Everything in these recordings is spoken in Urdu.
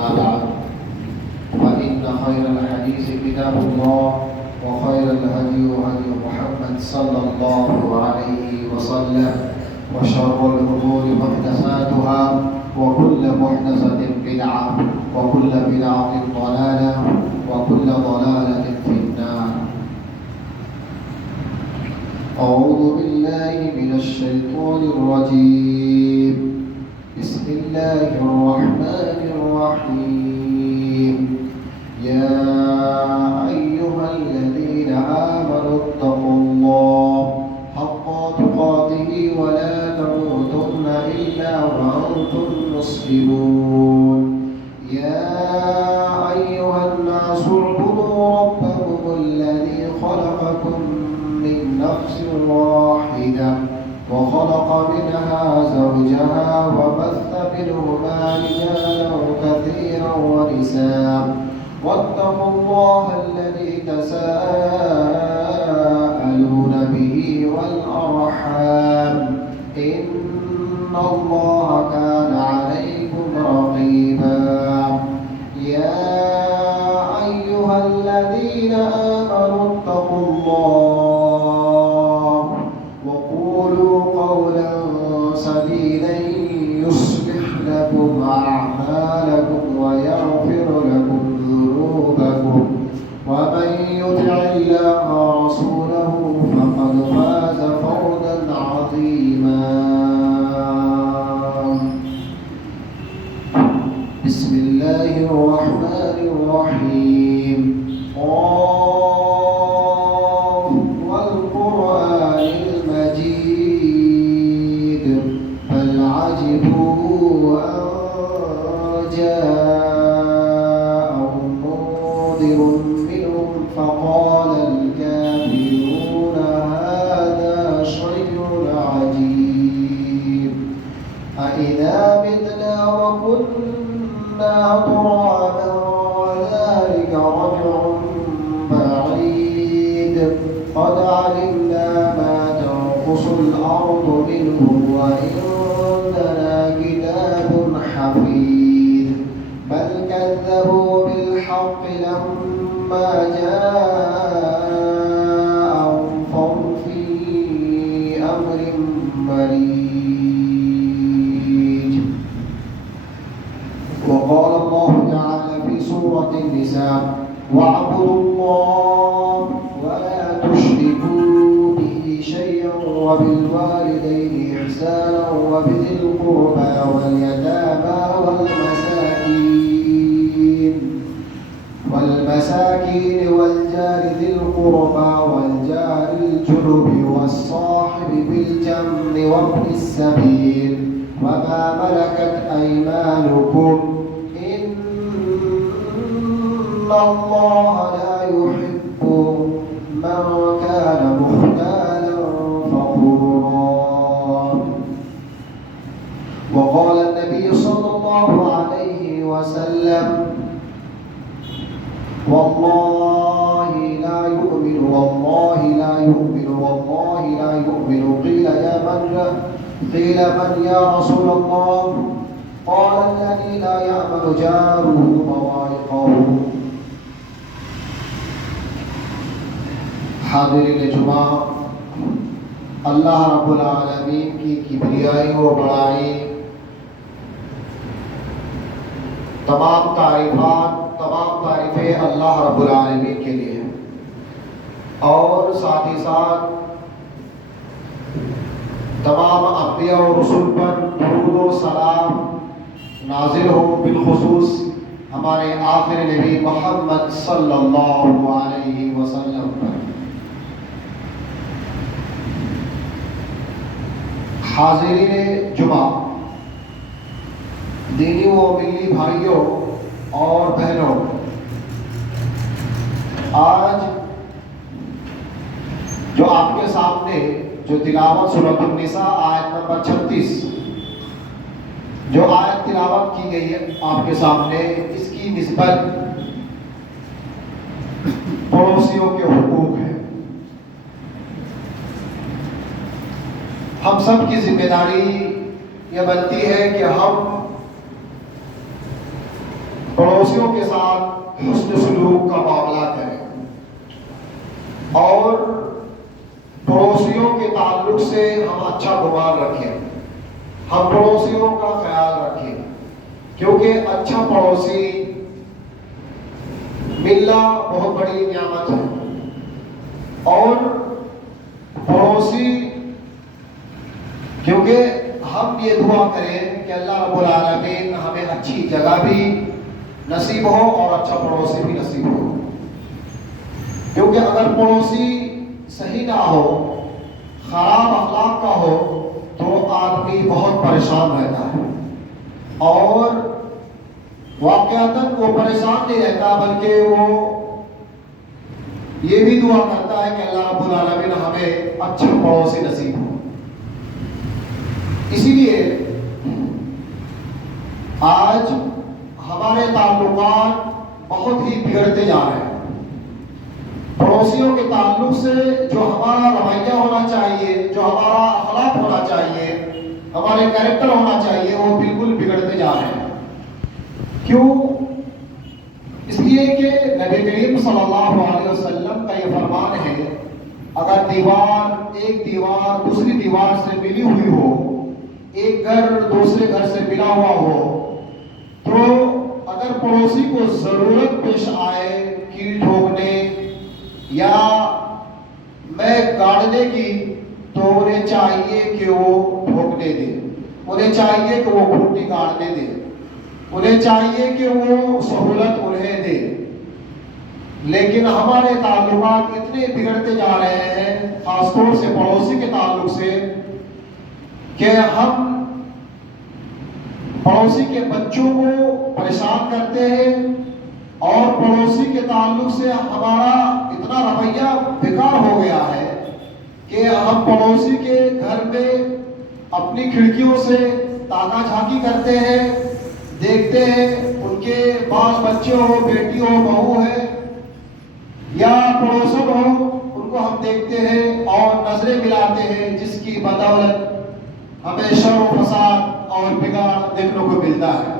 أما بعد فإن خير الحديث كتاب الله وخير الهدي هدي محمد صلى الله عليه وسلم وشر الأمور محدثاتها وكل محدثة بدعة وكل بدعة ضلالة وكل ضلالة في النار. أعوذ بالله من الشيطان الرجيم. بسم الله الرحمن الرحيم. يا أيها الذين آمنوا اتقوا الله حق تقاته ولا تموتن إلا وأنتم مسلمون. يا أيها الناس اعبدوا ربكم الذي خلقكم من نفس واحدة وخلق منها زوجها وبث منهما رجالا كثيرا ونساء واتقوا الله الذي تساءلون به والأرحام إن الله كان عليكم رقيبا. يا أيها الذين آمنوا اتقوا الله وقولوا قولا سديدا يصلح لكم أعمالكم ويغفر لكم ذنوبكم ومن يطع الله ورسوله فقد فاز فوزا عظيما. بسم الله الرحمن الرحيم. قاف والقرآن المجيد بل عجبوا أن جاءهم منذر منهم فقال الكافرون هذا شيء عجيب أإذا متنا وكنا ترابا وذلك رجع بعيد قد علمنا ما تنقص الأرض منهم وعندنا كتاب حفيظ بل كذبوا بالحق لما جاءهم فهم في أمر مريج. وقال الله تعالى في سورة النساء واعبدوا الله ولا تشركوا به شيئا وبالوالدين إحسانا وبذي القربى واليتامى والمساكين والجار ذي القربى والجار الجنب والصاحب بالجنب وابن السبيل وما ملكت أيمانكم إن الله لا يحب من كان مختالا فخورا. وقال النبي صلى الله عليه وسلم والله لا يؤمن والله لا يؤمن والله لا يؤمن. قيل من يا رسول الله؟ قال الذي لا يأمن جاره بوائقه. حاضرین جمعہ، اللہ رب العالمین کی کبریائی و بڑائی، تمام تعریفیں اللہ رب العالمین کے لیے ہیں، اور ساتھ ہی ساتھ تمام انبیاء و رسول پر درود و سلام نازل ہو، بالخصوص ہمارے آخر نبی محمد صلی اللہ علیہ وسلم پر۔ حاضرین جمعہ، دینی و ملی بھائیوں اور بہنوں، آج جو آپ کے سامنے جو تلاوت سورۃ النساء آیت نمبر 36 جو آیت تلاوت کی گئی ہے آپ کے سامنے، اس کی نسبت پڑوسیوں کے حقوق ہے۔ ہم سب کی ذمہ داری یہ بنتی ہے کہ ہم پڑوسیوں کے ساتھ حسن سلوک کا معاملہ کریں اور پڑوسیوں کے تعلق سے ہم اچھا گمان رکھیں، ہم پڑوسیوں کا خیال رکھیں، کیونکہ اچھا پڑوسی ملنا بہت بڑی نعمت ہے۔ اور پڑوسی، کیونکہ ہم یہ دعا کریں کہ اللہ رب العالمین ہمیں اچھی جگہ بھی نصیب ہو اور اچھا پڑوسی بھی نصیب ہو، کیونکہ اگر پڑوسی صحیح نہ ہو، خراب اخلاق کا ہو، تو آدمی بہت پریشان رہتا ہے، اور واقعتاً وہ پریشان نہیں رہتا بلکہ وہ یہ بھی دعا کرتا ہے کہ اللہ رب العالمین ہمیں اچھا پڑوسی نصیب ہو۔ اسی لیے آج ہمارے تعلقات بہت ہی بگڑتے جا رہے ہیں۔ پڑوسیوں کے تعلق سے جو ہمارا رویہ ہونا چاہیے، جو ہمارا اخلاق ہونا چاہیے، ہمارے کیریکٹر ہونا چاہیے، وہ بالکل بگڑتے جا رہے ہیں۔ کیوں؟ اس لیے کہ نبی کریم صلی اللہ علیہ وسلم کا یہ فرمان ہے، اگر ایک دیوار دوسری دیوار سے ملی ہوئی ہو، ایک گھر دوسرے گھر سے ملا ہوا ہو، تو اگر پڑوسی کو ضرورت پیش آئے کیل ٹھوکنے یا میں گاڑنے کی، تو انہیں چاہیے کہ وہ ٹھوکنے دے، انہیں چاہیے کہ وہ گھٹی گاڑنے دے، انہیں چاہیے کہ وہ سہولت انہیں دے۔ لیکن ہمارے تعلقات اتنے بگڑتے جا رہے ہیں، خاص طور سے پڑوسی کے تعلق سے، کہ ہم پڑوسی کے بچوں کو پریشان کرتے ہیں، اور پڑوسی کے تعلق سے ہمارا اتنا رویہ بیکار ہو گیا ہے کہ ہم پڑوسی کے گھر میں اپنی کھڑکیوں سے تاکہ جھانکی کرتے ہیں، دیکھتے ہیں ان کے بال بچے ہو، بیٹی ہو، بہو ہے یا پڑوسن ہو، ان کو ہم دیکھتے ہیں اور نظریں ملاتے ہیں، جس کی بدولت ہمیں شر و فساد اور بگاڑ دیکھنے کو ملتا ہے۔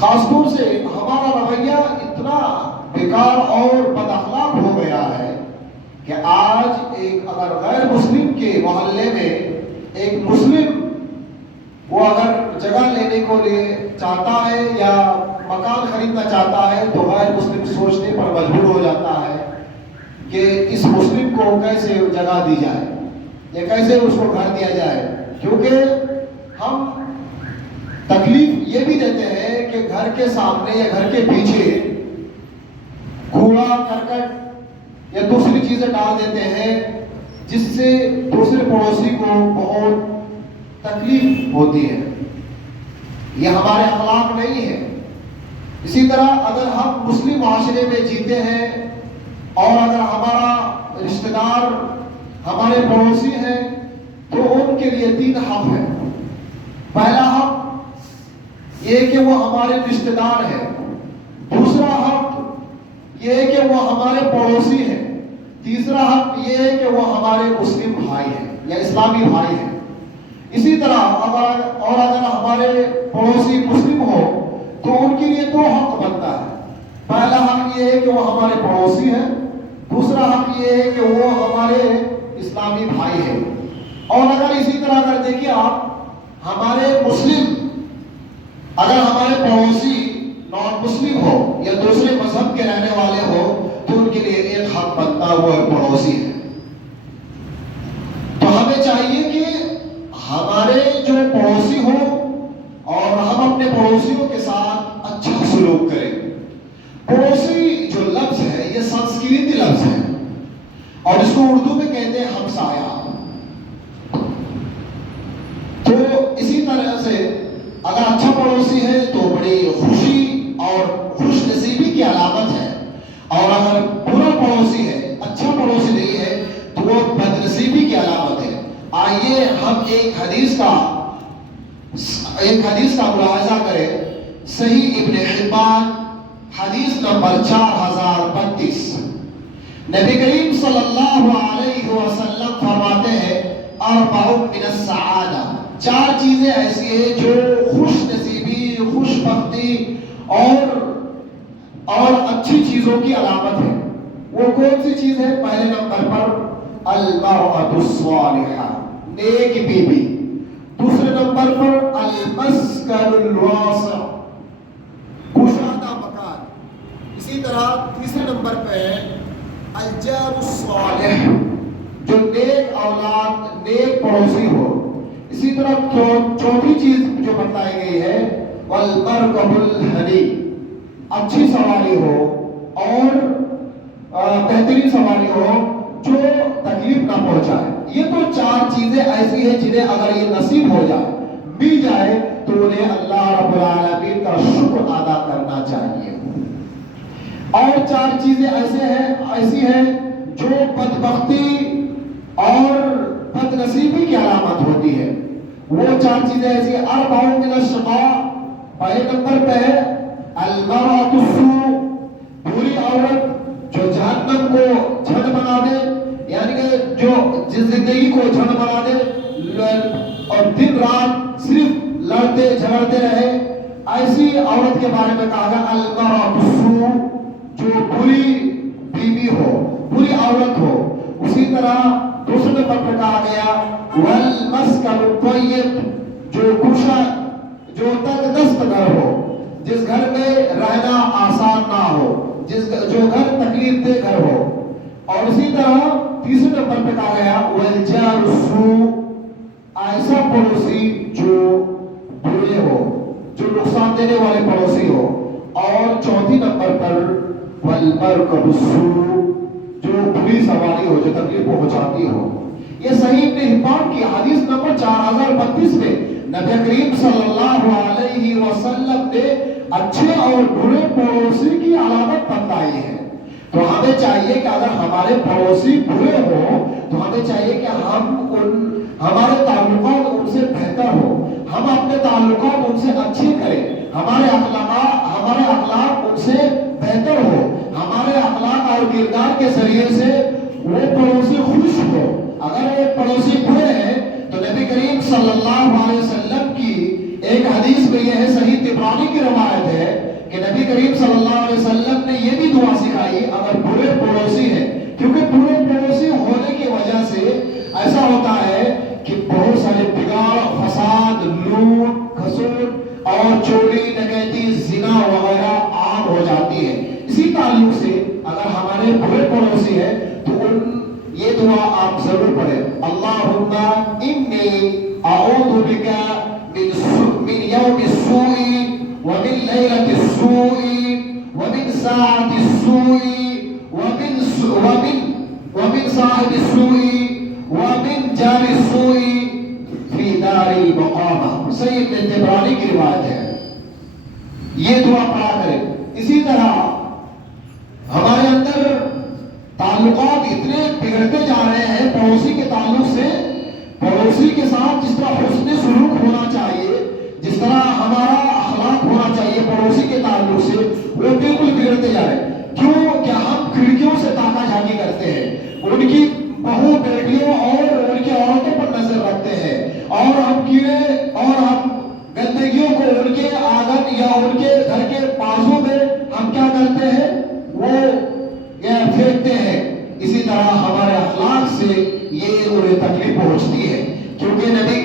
خاص طور سے ہمارا رویہ اتنا بیکار اور بد اخلاق ہو گیا ہے کہ آج ایک اگر غیر مسلم کے محلے میں ایک مسلم وہ اگر جگہ لینے کو چاہتا ہے یا مکان خریدنا چاہتا ہے، تو غیر مسلم سوچنے پر مجبور ہو جاتا ہے کہ اس مسلم کو کیسے جگہ دی جائے یا کیسے اس کو گھر دیا جائے، کیونکہ ہم تکلیف یہ بھی دیتے ہیں کہ گھر کے سامنے یا گھر کے پیچھے کوڑا کرکٹ یا دوسری چیزیں ڈال دیتے ہیں، جس سے دوسرے پڑوسی کو بہت تکلیف ہوتی ہے۔ یہ ہمارے اخلاق نہیں ہے۔ اسی طرح اگر ہم مسلم معاشرے میں جیتے ہیں اور اگر ہمارا رشتہ دار ہمارے پڑوسی ہیں، تو ان کے لیے 3 حق ہیں۔ پہلا حق یہ کہ وہ ہمارے رشتہ دار ہیں، دوسرا حق یہ کہ وہ ہمارے پڑوسی ہیں، تیسرا حق یہ ہے کہ وہ ہمارے مسلم بھائی ہیں یا اسلامی بھائی ہیں۔ اسی طرح اگر ہمارے پڑوسی مسلم ہو تو ان کے لیے 2 حق بنتا ہے۔ پہلا حق یہ ہے کہ وہ ہمارے پڑوسی ہیں، دوسرا حق یہ ہے کہ وہ ہمارے اسلامی بھائی ہیں۔ اور اگر اسی طرح اگر دیکھیے آپ، ہمارے مسلم اگر ہمارے پڑوسی نان مسلم ہو یا دوسرے مذہب کے رہنے والے ہو، تو ان کے لیے ایک حق بنتا ہے، وہ پڑوسی ہے۔ تو ہمیں چاہیے کہ ہمارے جو پڑوسی ہوں اور ہم اپنے پڑوسیوں کے ساتھ اچھا سلوک کریں۔ پڑوسی جو لفظ ہے یہ سنسکرت لفظ ہے اور اس کو اردو میں کہتے ہیں ہمسایہ۔ تو اسی طرح سے اگر اچھا پڑوسی ہے تو بڑی خوشی اور خوش نصیبی کی علامت ہے، اور اگر برا پڑوسی ہے، اچھا پڑوسی نہیں ہے، تو وہ بد نصیبی کی علامت ہے۔ آئیے ہم ایک حدیث کا ملاحظہ کریں، صحیح ابن حبان حدیث نمبر 4032۔ نبی کریم صلی اللہ علیہ وسلم فرماتے ہیں، اربع من السعادہ، 4 چیزیں ایسی ہیں جو خوش نصیبی خوش بختی اور اچھی چیزوں کی علامت ہے. وہ کون سی چیز ہے؟ پہلے نمبر پر المرأة الصالحہ، نیک بیوی. دوسرے نمبر پر المسکن الواسع، کشادہ مکان. اسی طرح تیسرے نمبر پہ الجار الصالح، جو نیک اولاد، نیک پڑوسی ہو. اسی طرح چوتھی چیز جو بتائی گئی ہے والمرکب الحنی، اچھی سواری ہو اور بہترین سواری ہو جو تکلیف نہ پہنچائے. یہ تو چار چیزیں ایسی ہیں جنہیں اگر یہ نصیب ہو جائے، مل جائے، تو انہیں اللہ رب العالمین کا شکر ادا کرنا چاہیے. اور چار چیزیں ایسی ہیں جو بدبختی اور بد نصیبی کی علامت ہوتی ہے. وہ چار چیزیں ایسی ہیں. اربع من الشقاء، پہلے نمبر پہ ہے المرأة السوء، بری عورت جو جہنم کو جھنڈ بنا دے، یعنی کہ جو جس زندگی کو جھنڈ بنا دے اور دن رات صرف لڑتے جھگڑتے رہے، ایسی عورت کے بارے میں کہا گیا المرأة السوء، جو بری بیوی ہو، بری عورت ہو. اسی طرح دوسرے نمبر پر کہا گیا والمسکن الطیب، جو تنگ دست گھر ہو، جس گھر میں رہنا آسان نہ ہو، جو گھر تکلیف دہ گھر ہو. اور اسی طرح تیسرے نمبر پہ کہا گیا والجار السوء، ایسا پڑوسی جو برے ہو، جو نقصان دینے والے پڑوسی ہو. اور چوتھی نمبر پر والمرکب السوء، جو بری سواری ہو، جو تکلیف پہنچاتی ہو. یہ صحیح ابن حبان کی حدیث نمبر 4032 میں نبی کریم صلی اللہ علیہ وسلم نے اچھے اور برے پڑوسی کی علامت بتائی ہے. تو ہمیں چاہیے کہ اگر ہمارے پڑوسی برے ہوں تو ہمیں چاہیے کہ ہمارے تعلقات ان سے بہتر ہو، ہم اپنے تعلقات ان سے اچھے کریں، ہمارے اخلاق ان سے بہتر ہو، ہمارے اخلاق اور کردار کے ذریعے سے وہ پڑوسی خوش ہو. اگر وہ پڑوسی برے ہیں تو نبی کریم صلی اللہ علیہ وسلم کی ایک حدیث میں یہ ہے، صحیح طبرانی کی روایت ہے کہ نبی کریم صلی اللہ علیہ وسلم نے یہ بھی دعا سکھائی اگر برے پڑوسی ہیں، کیونکہ برے پڑوسی ہونے کی وجہ سے ایسا ہوتا ہے کہ بہت سارے بگاڑ، فساد، لوٹ کھسوٹ اور چوری ڈکیتی، زنا وغیرہ عام ہو جاتی ہے. اسی تعلق سے اگر ہمارے برے پڑوسی ہیں تو یہ دعا آپ ضرور پڑھیں. اللہم انی اعوذ بک من یوم السوء ومن لیلۃ السوء ومن ساعۃ السوء ومن صاحب السوء ومن جار السوء فی دار المقامہ. صحیح ابن طبرانی کی روایت ہے. یہ دعا پڑھا کریں. اسی طرح ہمارے اندر تعلقات اتنے بگڑتے جا رہے ہیں پڑوسی کے تعلق سے. پڑوسی کے ساتھ جس طرح حسن سلوک ہونا چاہیے، جس طرح ہمارا اخلاق ہونا چاہیے پڑوسی کے تعلق سے، وہ بالکل بگڑتے جا رہے ہیں. کیوں کہ ہم کھڑکیوں سے تاکہ جھانکی کرتے ہیں، ان کی بہو بیٹیوں اور ان کی عورتوں پر نظر رکھتے ہیں، اور ہم کیڑے اور ہم گندگیوں کو ان کے آنگن یا ان کے گھر کے بازو میں ہم کیا کرتے ہیں، وہ پھینکتے ہیں. اسی طرح ہمارے اخلاق سے یہ انہیں تکلیف پہنچتی ہے. کیونکہ نبی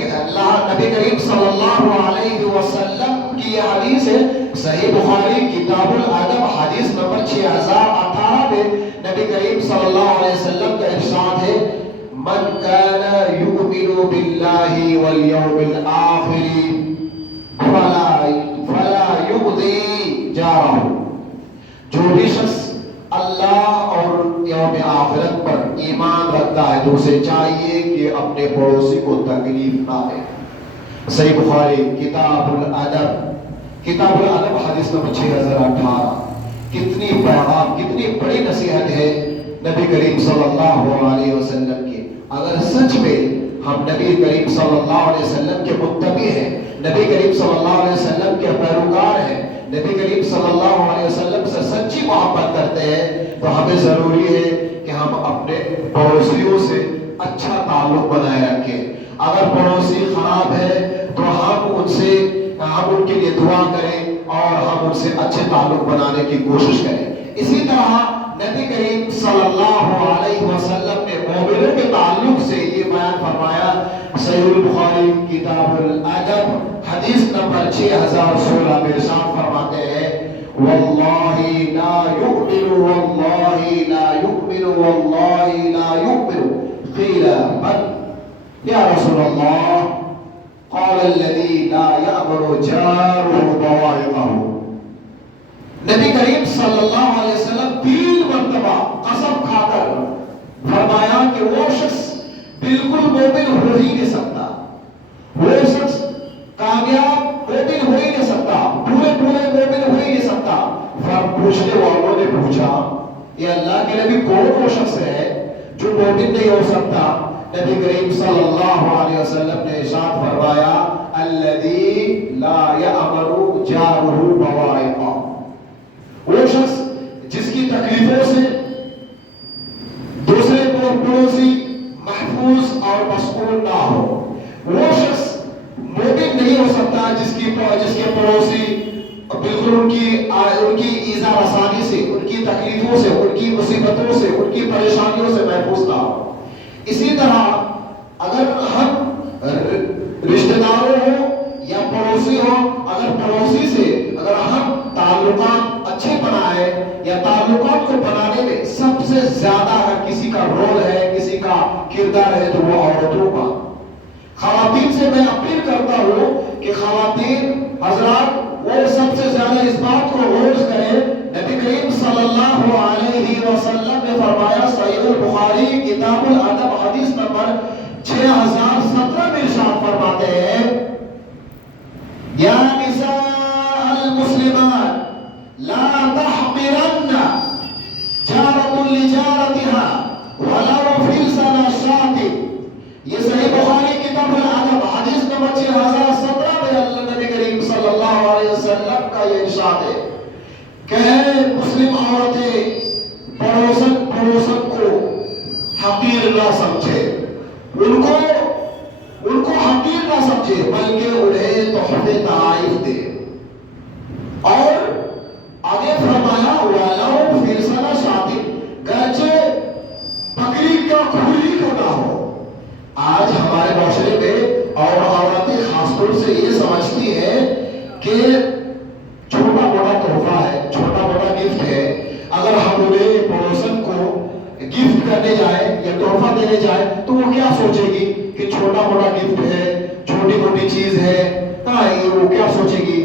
کریم صلی اللہ علیہ وسلم کی یہ حدیث ہے، صحیح بخاری کتاب الادب حدیث نمبر 6018 میں نبی کریم صلی اللہ علیہ وسلم کا ارشاد ہے من کان یؤمن باللہ والیوم الآخر فلا یؤذی جارہ. جو بھی شخص اللہ اور یوم آخرت پر ایمان رکھتا ہے تو اسے چاہیے کہ اپنے پڑوسی کو تکلیف نہ دے. صحیح بخاری کتاب الادب حدیث نمبر 6018. کتنی پیغام، کتنی بڑی نصیحت ہے نبی کریم صلی اللہ علیہ وسلم کی. اگر سچ میں ہم نبی کریم صلی اللہ علیہ وسلم کے متبع ہیں، نبی کریم صلی اللہ علیہ وسلم کے پیروکار ہیں، نبی کریم صلی اللہ علیہ وسلم سے سچی محبت کرتے ہیں، تو ہمیں ضروری ہے کہ ہم اپنے پڑوسیوں سے اچھا تعلق بنائے رکھیں. اگر پڑوسی خراب ہے تو ہم ان سے ہم ان کے لیے دعا کریں اور ہم ان سے اچھے تعلق بنانے کی کوشش کریں۔ اسی طرح نبی کریم صلی اللہ علیہ وسلم نے مومنوں کے تعلق سے یہ بیان فرمایا، صحیح البخاری کتاب الادب حدیث نمبر 6016 میں ارشاد فرماتے ہیں، واللہ لا یؤمن واللہ لا یؤمن واللہ لا یؤمن قیل من یا رسول اللہ قال الذی لا یأمن جارہ بوائقہ۔ نبی کریم صلی اللہ علیہ وسلم 3 مرتبہ قسم کھا کر فرمایا کہ وہ شخص بالکل مومن ہو ہی نہیں سکتا، وہ شخص کامیاب مومن ہو ہی نہیں سکتا، پورے مومن ہو ہی نہیں سکتا۔ پوچھنے والوں نے پوچھا، یہ اللہ کے نبی کون وہ شخص ہے جو مومن نہیں ہو سکتا؟ نبی کریم صلی اللہ علیہ وسلم نے ارشاد فرمایا، الذی لا یأمن جارہ بوائقہ، وہ شخص جس کی تکلیفوں سے دوسرے پڑوسی محفوظ اور مسئول نہ ہو، وہ شخص مومن نہیں ہو سکتا جس کے پڑوسی بالکل ان کی ایذا رسانی سے، ان کی تکلیفوں سے، ان کی مصیبتوں سے، ان کی پریشانیوں سے محفوظ نہ ہو۔ اسی طرح اگر ہم رشتہ داروں ہوں یا پڑوسی ہو، اگر پڑوسی سے اگر ہم تعلقات اچھے بنائے یا تعلقات کو بنانے میں سب سے زیادہ اگر کسی کا رول ہے، کسی کا کردار ہے تو وہ عورتوں کا۔ خواتین سے میں اپیل کرتا ہوں کہ خواتین حضرات وہ سب سے زیادہ اس بات کو غور کریں۔ نبی کریم صلی اللہ علیہ وسلم نے فرمایا، صحیح البخاری کتاب الادب حدیث نمبر 6017 میں ارشاد فرماتے ہیں، یا نساء المسلمات لا تحقرن جارة لجارتها ولو فرسن الشاة۔ یہ صحیح بخاری کتاب الادب حدیث نمبر 6017 میں اللہ نبی کریم صلی اللہ علیہ وسلم کا یہ ارشاد ہے کہ مسلم عورتیں پڑوسن کو حقیر نہ سمجھے، ان کو حقیر نہ سمجھے بلکہ انہیں تحفے تحائف دے۔ اور آگے فرمایا، وَلَوْ فِرْسَنَ شَاةٍ، گرچہ بکری کا کھولی کیوں نہ ہو۔ آج ہمارے معاشرے میں اور عورتیں خاص طور سے یہ سمجھتی ہیں کہ چھوٹا موٹا تحفہ ہے، چھوٹا موٹا گفٹ ہے، اگر ہم انہیں پڑوسن کو گفٹ کرنے جائیں یا تحفہ دینے جائیں تو وہ کیا سوچے گی کہ چھوٹا موٹا گفٹ ہے، چھوٹی موٹی چیز ہے، وہ کیا سوچے گی؟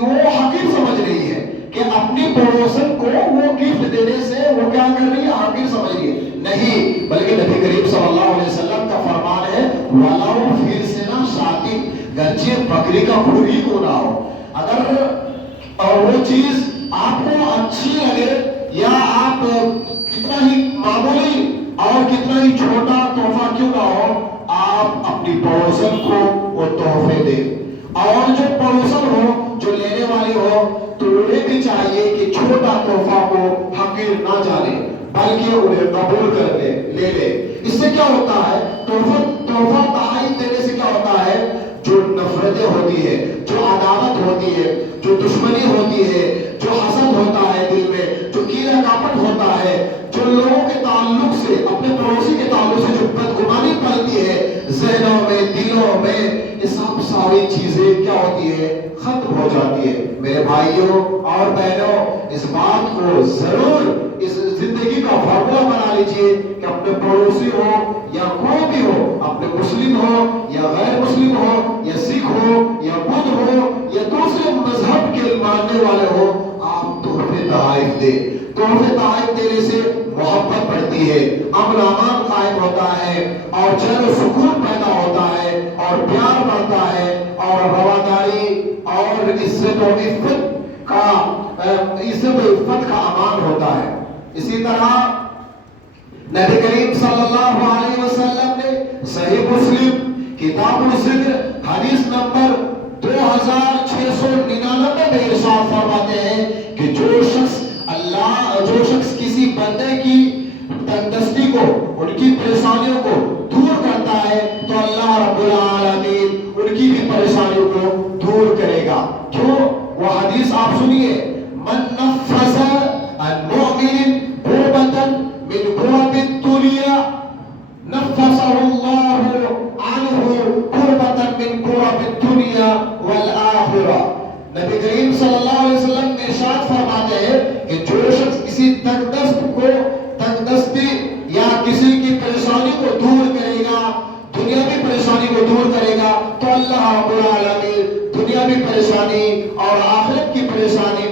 وہ حقیر سمجھ رہی ہے کہ اپنی پڑوسن کو وہ گفٹ دینے سے وہ کیا کر رہی ہے؟ حقیر سمجھ رہی ہے۔ نہیں، بلکہ نبی کریم صلی اللہ علیہ وسلم کا فرمان ہے، وَلَوْ فِرْسَنَ شَاةٍ، گرچہ بکری کا کھولی ہی کیوں نہ ہو، اگر وہ چیز آپ کو اچھی لگے یا آپ کتنا ہی معمولی اور کتنا ہی چھوٹا تحفہ کیوں نہ ہو، آپ اپنی پڑوسن کو وہ تحفے دیں۔ اور جو پڑوسن ہو، جو لینے والی ہو، تو انہیں بھی چاہیے کہ چھوٹا تحفہ کو حقیر نہ جانے بلکہ انہیں قبول کر لے لے۔ اس سے کیا ہوتا ہے؟ تحفہ تحائف دینے سے کیا ہوتا ہے؟ جو نفرتیں ہوتی ہے، جو عداوت ہوتی ہے، جو دشمنی ہوتی ہے، جو حسد ہوتا ہے دل میں، جو کینہ کاپٹ ہوتا ہے، جو لوگوں کے تعلق سے، اپنے پڑوسی کے تعلق سے جو بدگمانی پلتی ہے ذہنوں میں، دلوں میں، یہ سب ساری چیزیں کیا ہوتی ہے؟ ختم ہو جاتی ہے۔ میرے بھائیوں اور بہنوں، اس بات کو ضرور اس زندگی کا فارمولا بنا لیجئے کہ اپنے پڑوسی ہو یا کوئی بھی ہو، اپنے مسلم ہو یا غیر مسلم ہو یا سکھ ہو یا بدھ ہو یا دوسرے مذہب کے ماننے والے ہو، آپ تحفے تحائف دیں۔ تحفے تحائف دینے سے محبت بڑھتی ہے، امن امان قائم ہوتا ہے اور چین و سکون پیدا ہوتا ہے اور پیار بڑھتا ہے اور رواداری اور عزت و عفت کا امان ہوتا ہے۔ اسی طرح نبی کریم صلی اللہ علیہ وسلم نے صحیح مسلم کتاب الذکر حدیث نمبر 2699 میں ارشاد فرماتے ہیں کہ جو شخص کسی بندے کی تنگدستی کو، ان کی پریشانیوں کو دور کرتا ہے تو اللہ رب العالمین ان کی بھی پریشانیوں کو دور کرے گا۔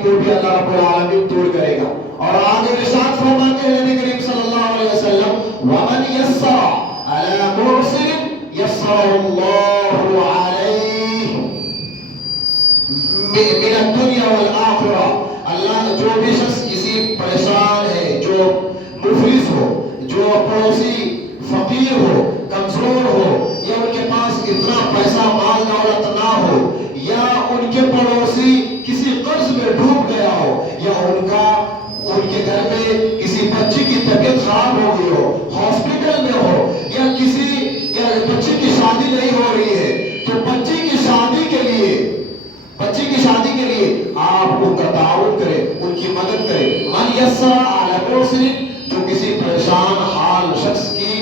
کو بھی اللہ رب العالمین دور کرے گا. اور آگے ارشاد فرماتے ہیں نبی کریم صلی اللہ علیہ وسلم وَمَنْ يَسَّرَ عَلَى مُعْسِرٍ يَسَّرَهُ اللَّهُ عَلَيْهِ مِنَ الدُّنْيَا وَالْآخِرَةِ. اللہ جو بھی شخص کسی پریشان ہے, جو مفلس ہو, جو پڑوسی فقیر ہو, کمزور ہو, یا ان کے پاس اتنا پیسہ مال دولت نہ ہو, یا ان کے پڑوسی کسی قرض میں ڈوب گیا ہو, یا ان کے گھر میں کسی بچی کی طبیعت خراب ہو گئی ہو, ہاسپٹل میں ہو, یا بچی کی شادی نہیں ہو رہی ہے, تو بچی کی شادی کے لیے آپ ان کا تعاون کریں, ان کی مدد کریں. من یسر علی معسر, جو کسی پریشان حال شخص کی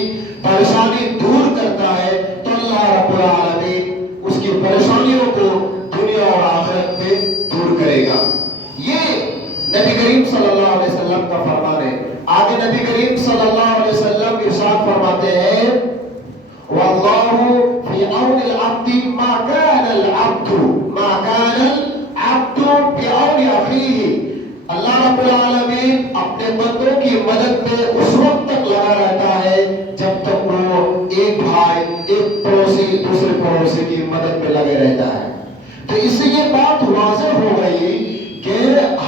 پریشانی دور کرتا ہے تو اللہ رب العالمین اس کی پریشانیوں کو دنیا اور آخرت میں دور کرے گا. یہ نبی کریم صلی اللہ علیہ وسلم کا فرمان ہے. آگے نبی کریم صلی اللہ علیہ وسلم ارشاد فرماتے ہیں وَاللَّهُ فِي عَوْنِ الْعَبْدِ مَا كَانَ الْعَبْدُ بِعَوْنِ أَخِيهِ. اللہ رب العالمین اپنے بندوں کی مدد میں اس وقت تک لگا رہتا ہے جب تک وہ ایک بھائی, ایک پڑوسی دوسرے پڑوسی کی مدد میں لگے رہتا ہے. تو اس سے یہ بات واضح ہو گئی کہ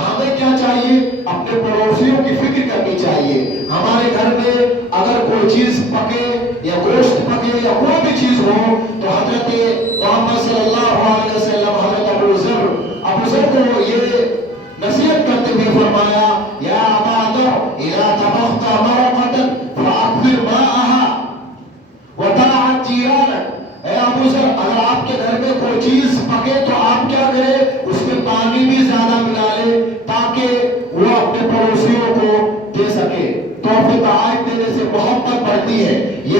ہمیں کیا چاہیے, اپنے پڑوسیوں کی فکر کرنی چاہیے. ہمارے گھر میں اگر کوئی چیز پکے یا گوشت پکے یا کوئی بھی چیز ہو تو حضرت محمد صلی اللہ علیہ وسلم حضرت ابو ذر کو یہ نصیحت کرتے ہوئے فرمایا یا ابا ذر اذا طبخت مرقة فاكثر ماءها ودع جيرانك. اے ابو ذر, اگر آپ کے گھر میں کوئی چیز پکے تو آپ کیا کریں, اس میں پانی بھی زیادہ ملا لے تاکہ وہ اپنے پڑوسیوں کو دے سکے. تحفے تحائف دینے سے محبت بڑھتی ہے. یہ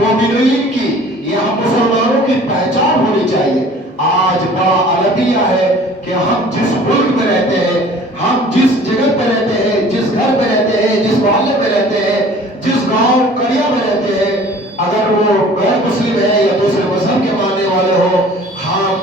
مومنین کی, یہ ہم مسلمانوں کی پہچان ہونی چاہیے. آج بڑا المیہ ہے کہ ہم جس ملک میں رہتے ہیں, ہم جس جگہ پہ رہتے ہیں, جس گھر پہ رہتے ہیں, جس محلے میں رہتے ہیں, جس گاؤں کڑیا میں رہتے ہیں, اگر وہ غیر مسلم ہے یا دوسرے مذہب کے ماننے والے ہو, ہم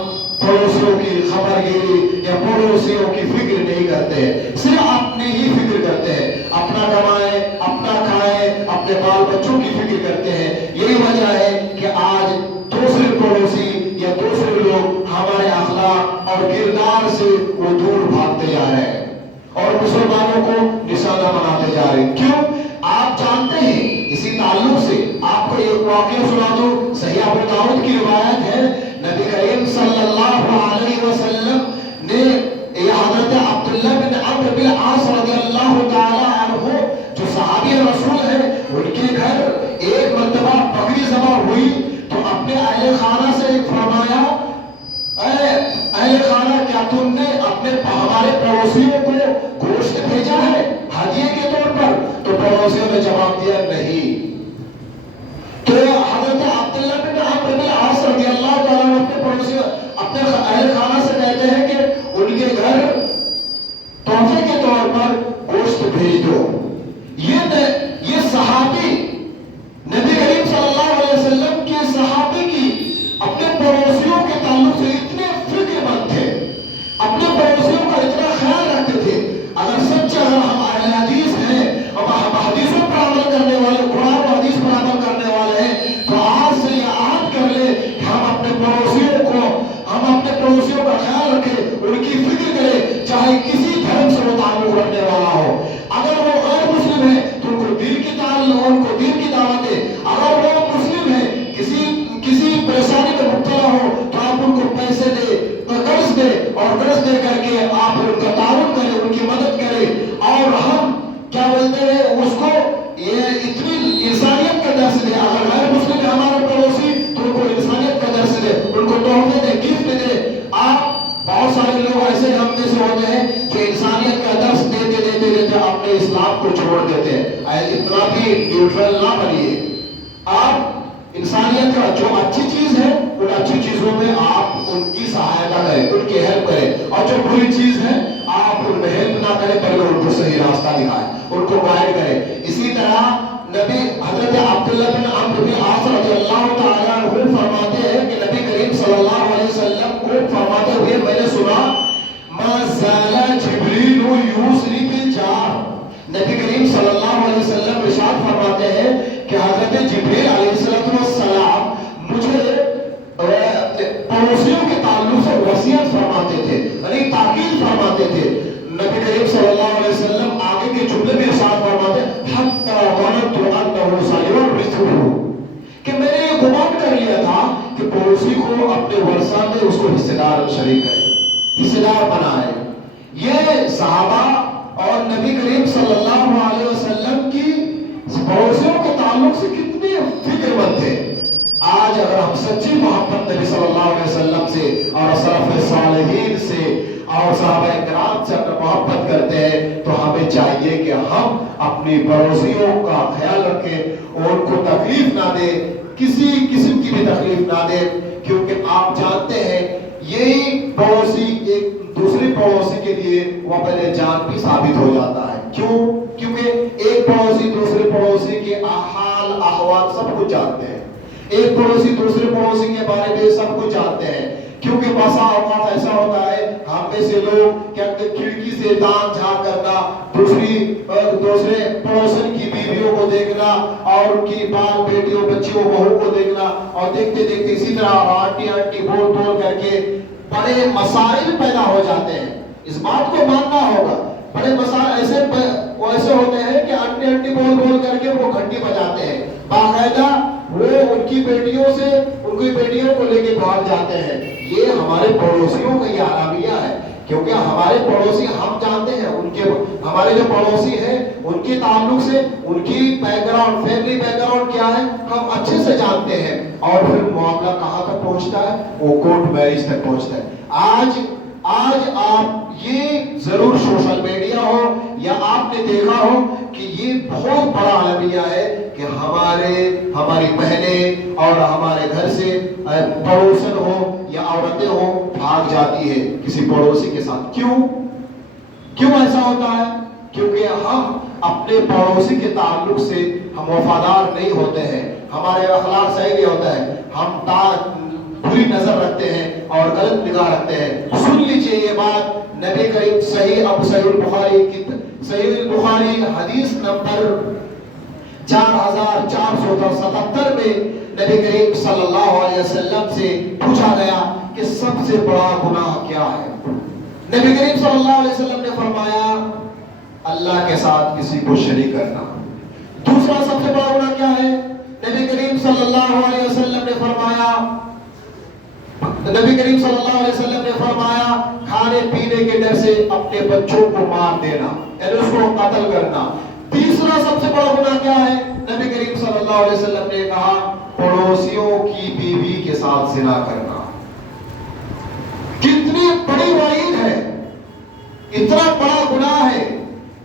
پڑوسیوں کی خبر گیری یا پڑوسیوں کی فکر نہیں کرتے ہیں, صرف اپنی ہی فکر کرتے ہیں. اپنا کمائیں, اپنا کھائیں, اپنے بال بچوں کی فکر کرتے ہیں. یہی وجہ ہے کہ آج دوسرے پڑوسی یا دوسرے لوگ ہمارے اخلاق اور کردار سے وہ دور بھاگتے جا رہے ہیں اور مسلمانوں کو نشانہ بناتے جا رہے ہیں. کیوں؟ آپ جانتے ہیں. اسی تعلق سے آپ کو ایک واقعہ سنا دوں. صحیح ابو داؤد کی روایت ہے, نبی کریم صلی اللہ علیہ وسلم نے حضرت عبداللہ بن عمرو بن العاص رضی اللہ تعالی عنہ جو صحابی رسول ہیں, ان کے گھر ایک مرتبہ بکری ذبح ہوئی تو اپنے اہل خانہ سے فرمایا اے اہل خانہ, کیا تم نے اپنے ہمارے پڑوسیوں کو گوشت بھیجا ہے ہدیے کے طور پر؟ تو پڑوسیوں نے جواب دیا نہیں. تو حضرت عبداللہ بن عمرو بن العاص رضی اللہ تعالیٰ عنہ اپنے پڑوسیوں, اپنے اہل خانہ سے کہتے ہیں کہ ان کے گھر تحفے کے طور پر گوشت بھیج دو. یہ صحابی نبی کریم صلی اللہ علیہ وسلم کے صحابی کی اپنے پڑوسیوں کے تعلق سے اتنے فکر مند تھے, اپنے پڑوسیوں کا اتنا خیال رکھتے تھے. اگر سچ ہم اہل حدیث ہیں, ہم حدیثوں پر عمل کرنے والے, قرآن و حدیث پر عمل کرنے والے ہیں, تو آج سے یہ عہد کر لے ہم اپنے پڑوسیوں کا خیال رکھیں, ان کی فکر کریں, چاہے کسی دھرم سے وہ تعلق رکھنے والا ہو. اگر وہ غیر مسلم ہے تو ان کو دین کی دعوت دے. اگر وہ مسلم ہے, کسی پریشانی میں مبتلا ہو تو آپ ان کو پیسے دے, قرض دے, اور قرض دے کر کے آپ ان کا تعاون کریں, ان کی مدد کریں. اور ہم کیا بولتے ہیں اس کو, یہ اتنی انسانیت کا درس دے. اگر غیر مسلم ہے ہمارے پڑوسی تو ان کو انسانیت کا درس دے, ان کو تحفے دے, گفٹ دے. آپ بہت سارے لوگ ایسے ہم میں سے ہوتے ہیں جو انسانیت کا درس دیتے اپنے اسلام کو چھوڑ دیتے ہیں. اتنا بھی نیوٹرل نہ بنیے. آپ انسانیت کا جو اچھی چیز ہے ان اچھی چیزوں میں آپ ان کی سہایتا کریں, ان کی ہیلپ کریں, اور جو بری چیز ہے آپ ان میں ہیلپ نہ کریں بلکہ ان کو صحیح راستہ دکھائیں, ان کو گائیڈ کریں. اسی طرح نبی حضرت عبداللہ بن عمرو بن العاص رضی اللہ تعالیٰ عنہ فرماتے ہیں کہ نبی کریم صلی اللہ علیہ وسلم کو فرماتے ہوئے میں نے سنا ما زال جبریل فرماتے ہیں کہ حضرت جبریل علیہ السلام مجھے پڑوسیوں کے تعلق سے وصیت فرماتے تھے، یعنی تاکید فرماتے تھے۔ نبی کریم صلی اللہ علیہ وسلم آگے کے جملے میں ارشاد فرماتے ہیں حتی ظننت انہ سیورثہ، کہ میں نے یہ گمان کر لیا تھا کہ پڑوسی کو اپنے ورثہ میں اس کو حصے دار شریک کرے، حصے دار بنائے۔ یہ صحابہ اور نبی کریم صلی اللہ علیہ وسلم کی پڑوسیوں کے تعلق سے کتنے فکر مند تھے۔ آج اگر ہم سچی محبت نبی صلی اللہ علیہ وسلم سے اور سلف صالحین سے اور صحابہ کرام سے اگر محبت کرتے ہیں تو ہمیں چاہیے کہ ہم اپنی پڑوسیوں کا خیال رکھیں، ان کو تکلیف نہ دیں، کسی قسم کی بھی تکلیف نہ دیں، کیونکہ آپ جانتے ہیں یہی پڑوسی ایک دوسری پڑوسی کے لیے وہ پہلے جان بھی ثابت ہو جاتا ہے۔ کیوں؟ کیونکہ ایک پڑوسی دوسرے پڑوسی کے حال احوال سب کچھ جانتے ہیں، ایک پڑوسی دوسرے پڑوسی کے بارے میں سب کچھ جانتے ہیں، کیونکہ بسا اوقات ایسا ہوتا ہے ہم میں سے لوگ کیا کھڑکی سے دان جھانک کرنا، دوسرے پڑوسن کی بیویوں کو دیکھنا اور ان کی بال بیٹیوں بچیوں بہو کو دیکھنا، اور دیکھتے دیکھتے اسی طرح آنٹی آنٹی بول بول کر کے بڑے مسائل پیدا ہو جاتے ہیں۔ اس بات کو ماننا ہوگا، بڑے مسائل ایسے ہوتے ہیں کہ آنٹی آنٹی بول بول کر کے وہ گھنٹی بجاتے ہیں، باقاعدہ وہ ان کی بیٹیوں کو لے کے بھاگ جاتے ہیں۔ یہ ہمارے پڑوسیوں کا یہ علامیہ ہے، کیونکہ ہمارے پڑوسی ہم جانتے ہیں، ہمارے جو پڑوسی ہیں ان کے تعلق سے ان کی back ground family back ground کیا ہے ہم اچھے سے جانتے ہیں، اور پھر معاملہ کہاں تک پہنچتا ہے؟ وہ کورٹ میرج تک پہنچتا ہے۔ آج آپ یہ ضرور سوشل میڈیا ہو یا آپ نے دیکھا ہو کہ یہ بہت بڑا عالمیہ ہے کہ ہماری بہنیں اور ہمارے گھر سے پڑوسن ہو یا عورتیں ہو بھاگ جاتی ہے کسی پڑوسی کے ساتھ۔ کیوں ایسا ہوتا ہے؟ کیونکہ ہم اپنے پڑوسی کے تعلق سے ہم وفادار نہیں ہوتے ہیں، ہمارے اخلاق صحیح نہیں ہوتا ہے، ہم بری نظر رکھتے ہیں اور غلط نگاہ رکھتے ہیں۔ سن لیجئے یہ بات، نبی کریم صحیح البخاری حدیث نمبر 4477 میں نبی کریم صلی اللہ علیہ وسلم سے پوچھا گیا کہ سب سے بڑا گناہ کیا ہے؟ نبی کریم صلی اللہ علیہ وسلم نے فرمایا اللہ کے ساتھ کسی کو شریک کرنا۔ دوسرا سب سے بڑا گناہ کیا ہے؟ نبی کریم صلی اللہ علیہ وسلم نے فرمایا کھانے پینے کے ڈر سے اپنے بچوں کو مار دینا، یعنی اس کو قتل کرنا۔ تیسرا سب سے بڑا گناہ کیا ہے؟ نبی کریم صلی اللہ علیہ وسلم نے کہا پڑوسیوں کی بیوی کے ساتھ زنا کرنا۔ کتنی بڑی وعید ہے، اتنا بڑا گناہ ہے،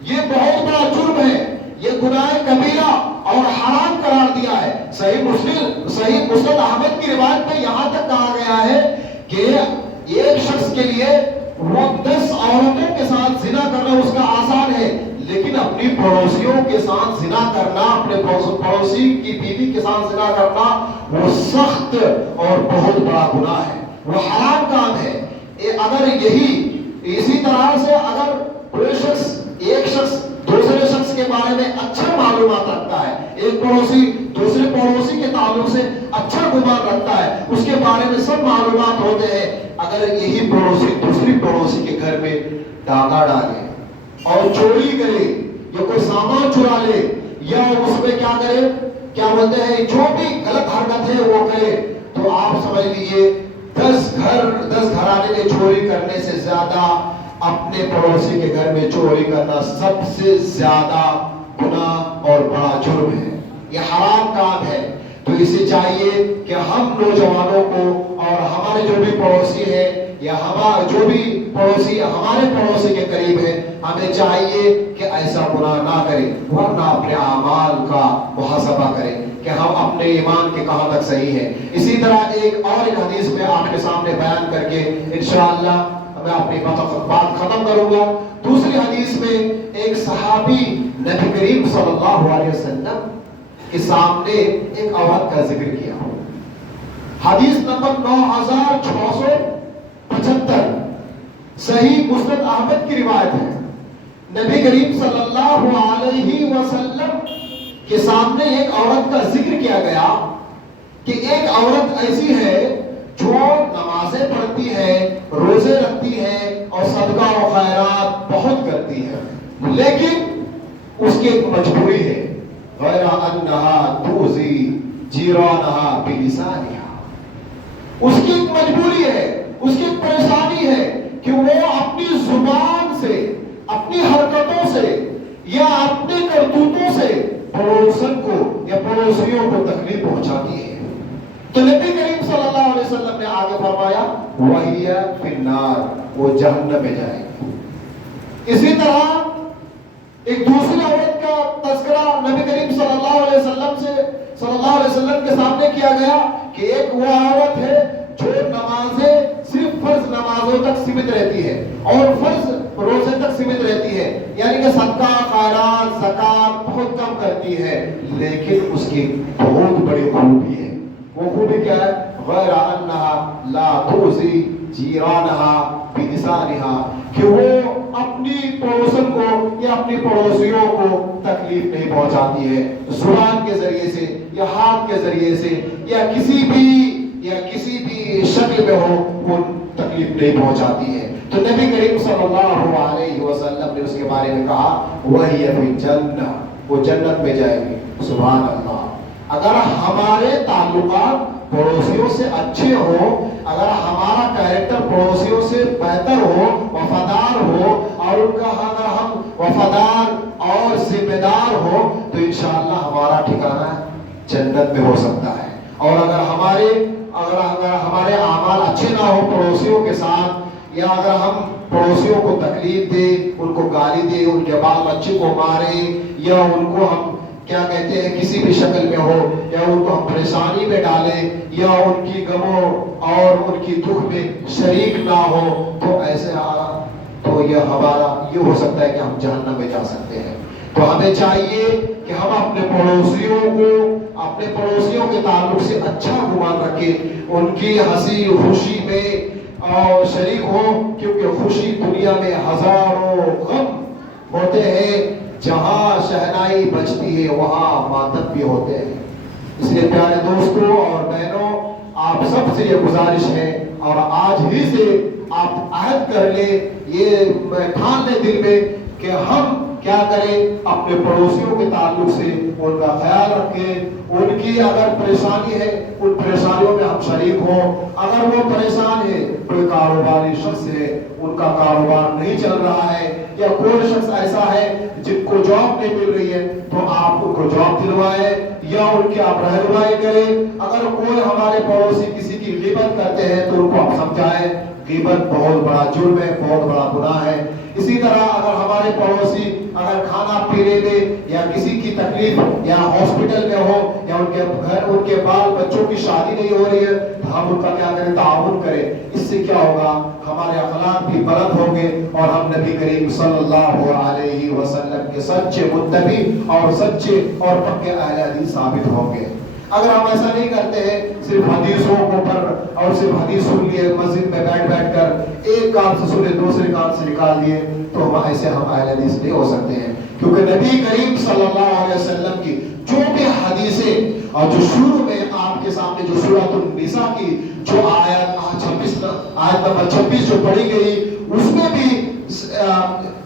یہ بہت بڑا جرم ہے، یہ گناہ کبیرہ اور حرام قرار دیا ہے۔ صحیح مسند احمد کی روایت میں یہاں تک کہا گیا ہے کہ ایک شخص کے لیے وہ 10 عورتوں کے ساتھ زنا کرنا اس کا آسان ہے، لیکن اپنی پڑوسیوں کے ساتھ زنا کرنا، اپنے پڑوسی کی بیوی کے ساتھ زنا کرنا وہ سخت اور بہت بڑا گناہ ہے، وہ حرام کام ہے۔ اگر اسی طرح سے اگر ایک شخص دوسرے شخص کے بارے میں اچھا معلومات رکھتا ہے، ایک پڑوسی دوسرے پڑوسی کے تعلق سے اچھا گمان رکھتا ہے، اس کے بارے میں سب معلومات ہوتے ہیں، اگر یہی پڑوسی دوسری پڑوسی کے گھر میں ڈاکہ ڈالے اور چوری کرے یا کوئی سامان چرا لے یا اس میں کیا کرے، کیا بولتے ہیں، جو بھی غلط حرکت ہے وہ کرے، تو آپ سمجھ لیجئے 10 گھرانے میں چوری کرنے سے زیادہ اپنے پڑوسی کے گھر میں چوری کرنا سب سے زیادہ گناہ اور بڑا جرم ہے، یہ حرام کام ہے۔ تو اسے چاہیے کہ ہم نوجوانوں کو اور ہمارے جو بھی پڑوسی ہیں یا جو بھی پڑوسی ہمارے پڑوسی کے قریب ہے، ہمیں چاہیے کہ ایسا گناہ نہ کریں، ورنہ اپنے اعمال کا محاسبہ کریں کہ ہم اپنے ایمان کے کہاں تک صحیح ہیں۔ اسی طرح ایک اور حدیث میں آپ کے سامنے بیان کر کے انشاءاللہ میں اپنی بات ختم کروں گا۔ دوسری حدیث میں ایک صحابی نبی کریم صلی اللہ علیہ وسلم کے سامنے ایک عورت کا ذکر کیا۔ حدیث نمبر 9675 صحیح مسند احمد کی روایت ہے۔ نبی کریم صلی اللہ علیہ وسلم کہ سامنے ایک عورت کا ذکر کیا گیا کہ ایک عورت ایسی ہے جو نمازیں پڑھتی ہے، روزے رکھتی ہے اور صدقہ و خیرات بہت کرتی ہے، لیکن اس کی ایک مجبوری ہے، غیر انہا توزی جیرانہا بلسانہا، اس کی ایک مجبوری ہے، اس کی ایک پریشانی ہے کہ وہ اپنی زبان سے، اپنی حرکتوں سے یا اپنے کرتوتوں سے پڑوسن کو یا پڑوسیوں کو تکلیف پہنچاتی ہے۔ تو نبی کریم صلی اللہ علیہ وسلم نے آگے فرمایا وَهِيَ فِي النَّارِ، وہ جہنم میں جائے گی۔ اسی طرح ایک دوسری عورت کا تذکرہ نبی کریم صلی اللہ علیہ وسلم کے سامنے کیا گیا کہ ایک وہ عورت ہے جو نمازیں صرف فرض نمازوں تک سمت رہتی ہے اور فرض روزے تک سمت رہتی ہے، یعنی کہ صدقہ خیرات زکات بہت کم کرتی ہے، لیکن اس کی بہت بڑی خوبی ہے۔ وہ خوبی کیا ہے؟ غیر انہا لا توزی جیرانہا بلسانہا، کہ وہ اپنی پڑوسن کو یا اپنی پڑوسیوں کو تکلیف نہیں پہنچاتی ہے، زبان کے ذریعے سے یا ہاتھ کے ذریعے سے یا کسی بھی شکل میں ہو وہ تکلیف نہیں پہنچاتی ہے۔ تو نبی کریم صلی اللہ علیہ وسلم نے اس کے بارے میں کہا وہی فی الجنہ، وہ جنت میں جائے گی۔ سبحان اللہ۔ اگر ہمارے تعلقات پڑوسیوں سے اچھے ہوں، اگر ہمارا کیریکٹر پڑوسیوں سے بہتر ہو، وفادار ہو، اور ان کا اگر ہم وفادار اور ذمہ دار ہو تو انشاءاللہ ہمارا ٹھکانہ جنت میں ہو سکتا ہے۔ اور اگر ہمارے اعمال اچھے نہ ہو پڑوسیوں کے ساتھ، یا اگر ہم پڑوسیوں کو تکلیف دیں، ان کو گالی دیں، ان کے بال بچے کو ماریں، یا ان کو ہم کیا کہتے ہیں کسی بھی شکل میں ہو، یا ان کو ہم پریشانی میں ڈالیں، یا ان کی غموں اور ان کی دکھ میں شریک نہ ہو، تو ایسے تو یہ ہو سکتا ہے کہ ہم جہنم میں جا سکتے ہیں۔ تو ہمیں چاہیے کہ ہم اپنے پڑوسیوں کے تعلق سے اچھا گمان رکھیں، ان کی ہنسی خوشی میں اور شریک ہو، کیونکہ خوشی دنیا میں ہزاروں غم ہوتے ہیں، جہاں شہنائی بجتی ہے وہاں ماتم بھی ہوتے ہیں۔ اس لیے پیارے دوستوں اور بہنوں، آپ سب سے یہ گزارش ہے، اور آج ہی سے آپ عہد کر لیں، یہ ٹھان لیں دل میں کہ ہم کیا کریں، اپنے پڑوسیوں کے تعلق سے ان کا خیال رکھیں، ان کی اگر پریشانی ہے ان پریشانیوں میں ہم شریک ہوں۔ اگر وہ پریشان ہے، کوئی کاروباری شخص ہے، ان کا کاروبار نہیں چل رہا ہے، یا کوئی شخص ایسا ہے جن کو جاب نہیں مل رہی ہے، تو آپ ان کو جاب دلوائیں یا ان کی آپ رہنمائی کریں۔ اگر کوئی ہمارے پڑوسی کسی کی غیبت کرتے ہیں تو ان کو آپ سمجھائیں، غیبت بہت بڑا جرم ہے، بہت بڑا گناہ ہے۔ اسی طرح اگر ہمارے پڑوسی اگر کھانا پینے میں یا کسی کی تکلیف یا ہاسپٹل میں ہو، یا ان کے بال بچوں کی شادی نہیں ہو رہی ہے، تو ہم ان کا کیا کریں، تعاون کریں۔ اس سے کیا ہوگا، ہمارے اخلاق بھی بلند ہوں گے اور ہم نبی کریم صلی اللہ علیہ وسلم کے سچے متبع اور سچے اور پکے اہل حدیث ثابت ہوں گے۔ اگر ہم ایسا نہیں کرتے ہیں، صرف حدیثوں کو پر اور صرف حدیث سن لیے مسجد میں بیٹھ کر ایک کان سے سنے دوسرے کان سے نکال دیے، تو ہم ایسے اہل حدیث نہیں ہو سکتے ہیں۔ کیونکہ نبی کریم صلی اللہ علیہ وسلم کی جو بھی حدیثیں، اور جو شروع میں آپ کے سامنے جو سورۃ النساء کی جو آیت نمبر 26 جو پڑھی گئی، اس میں بھی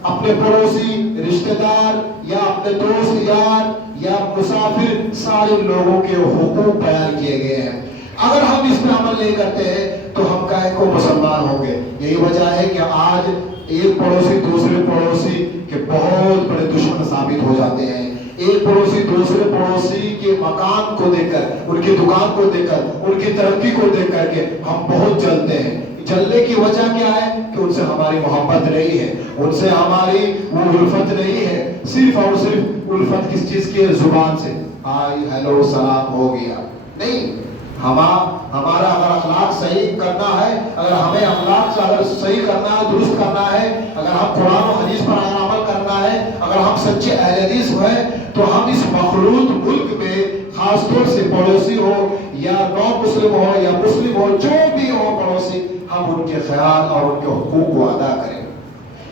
اپنے پڑوسی، رشتہ دار یا اپنے دوست یار یا مسافر، سارے لوگوں کے حقوق بیان کیے گئے ہیں۔ اگر ہم اس پہ عمل نہیں کرتے ہیں تو ہم کہے کو مسلمان ہوں گے۔ یہی وجہ ہے کہ آج ایک پڑوسی دوسرے پڑوسی کے بہت بڑے دشمن ثابت ہو جاتے ہیں۔ ایک پڑوسی دوسرے پڑوسی کے مکان کو دیکھ کر، ان کی دکان کو دیکھ کر، ان کی ترقی کو دیکھ کر کے ہم بہت جلتے ہیں۔ جلنے کی وجہ کیا ہے کہ ان سے ہماری محبت نہیں ہے، ان سے ہماری وہ الفت نہیں ہے، صرف اور صرف الفت کس چیز کی ہے؟ زبان سے، ہائی ہیلو سلام ہو گیا نہیں۔ ہمارا اگر اخلاق صحیح کرنا ہے، اگر ہمیں اخلاق سے اگر صحیح کرنا ہے، درست کرنا ہے، اگر ہم قرآن و حدیث پر عمل کرنا ہے، اگر ہم سچے اہل حدیث ہیں، تو ہم اس مخلوط ملک میں خاص طور سے پڑوسی ہو یا نان مسلم ہو یا مسلم ہو، جو بھی ہو پڑوسی، ہم ان کے خیال اور ان کے حقوق کو ادا کریں۔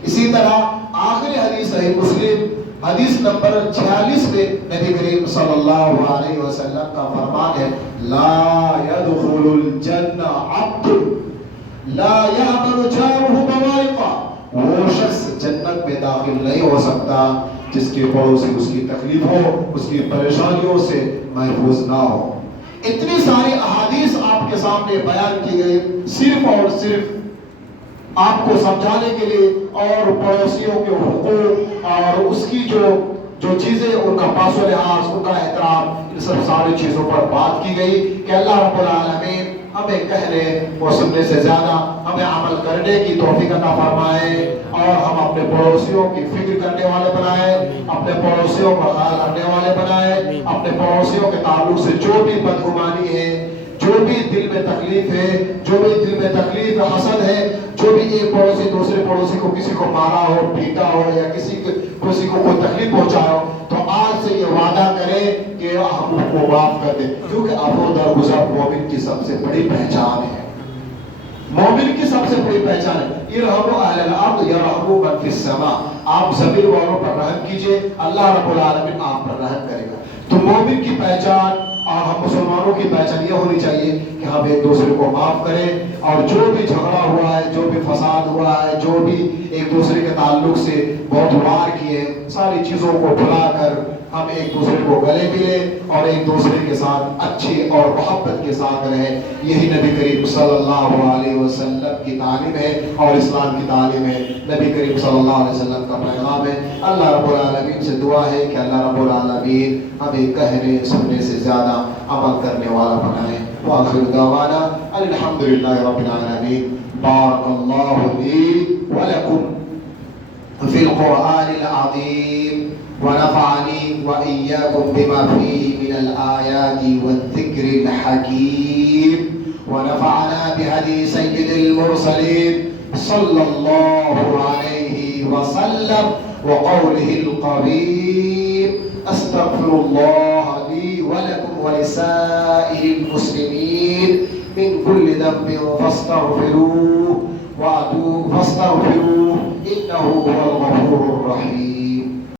اسی طرح آخری حدیث صحیح مسلم حدیث نمبر 46 میں نبی کریم صلی اللہ علیہ وسلم کا فرمان ہے لا يدخل الجنہ عبد لا يعمل جاره بوائقا، وہ شخص جنت میں داخل نہیں ہو سکتا جس کے پڑوسی اس کی تکلیف ہو، اس کی پریشانیوں سے محفوظ نہ ہو۔ اتنی ساری احادیث آپ کے سامنے بیان کی گئی صرف اور صرف آپ کو سمجھانے کے لیے، اور پڑوسیوں کے حقوق اور اس کی جو چیزیں ان کا پاس و لحاظ، ان کا احترام، ان سب ساری چیزوں پر بات کی گئی کہ اللہ رب العالمین ہمیں کہنے اور سننے سے زیادہ ہمیں عمل کرنے کی توفیق عطا فرمائے، اور ہم اپنے پڑوسیوں کی فکر کرنے والے بنائے، اپنے پڑوسیوں کا خیال رکھنے والے بنائے، اپنے پڑوسیوں کے تعلق سے جو بھی بدگمانی ہے، جو بھی دل میں تکلیف ہے، جو بھی دل میں تکلیف حسد ہے، جو بھی ایک پڑوسی دوسرے پڑوسی کو کسی کو مارا ہو، پیٹا ہو، یا کسی کو کوئی تکلیف پہنچایا ہو، تو آج سے یہ وعدہ کرے کہ ہم ان کو معاف کر دیں، کیونکہ عفو درگزر مومن کی سب سے بڑی پہچان ہے۔ مومن کی سب سے بڑی پہچان ہے ارحموا اہل الارض یرحموا من فی السماء، آپ زمین والوں پر رحم کیجئے، اللہ رب العالمین آپ پر رحم کرے گا۔ تو مومن کی پہچان اور ہم مسلمانوں کی پہچان یہ ہونی چاہیے کہ ہم ایک دوسرے کو معاف کریں، اور جو بھی جھگڑا ہوا ہے، جو بھی فساد ہوا ہے، جو بھی ایک دوسرے کے تعلق سے بہت وار کیے، ساری چیزوں کو بھلا کر ہم ایک دوسرے کو گلے ملیں اور ایک دوسرے کے ساتھ اچھی اور محبت کے ساتھ رہیں۔ یہی نبی کریم صلی اللہ علیہ وسلم کی تعلیم ہے اور اسلام کی تعلیم ہے، نبی کریم صلی اللہ علیہ وسلم کا پیغام ہے۔ اللہ رب العالمین سے دعا ہے کہ اللہ رب العالمین ہمیں کہنے سننے سے زیادہ عمل کرنے والا بنائے۔ وآخر دعوانا الحمدللہ رب العالمین۔ بارک اللہ لی ولکم فی القرآن العظیم ونفعني وإياكم بما فيه من الآيات والذكر الحكيم، ونفعنا بهدي سيد المرسلين صلى الله عليه وسلم وقوله القريب أستغفر الله لي ولكم ولسائر المسلمين من كل ذنب فاستغفروه إنه هو الغفور الرحيم۔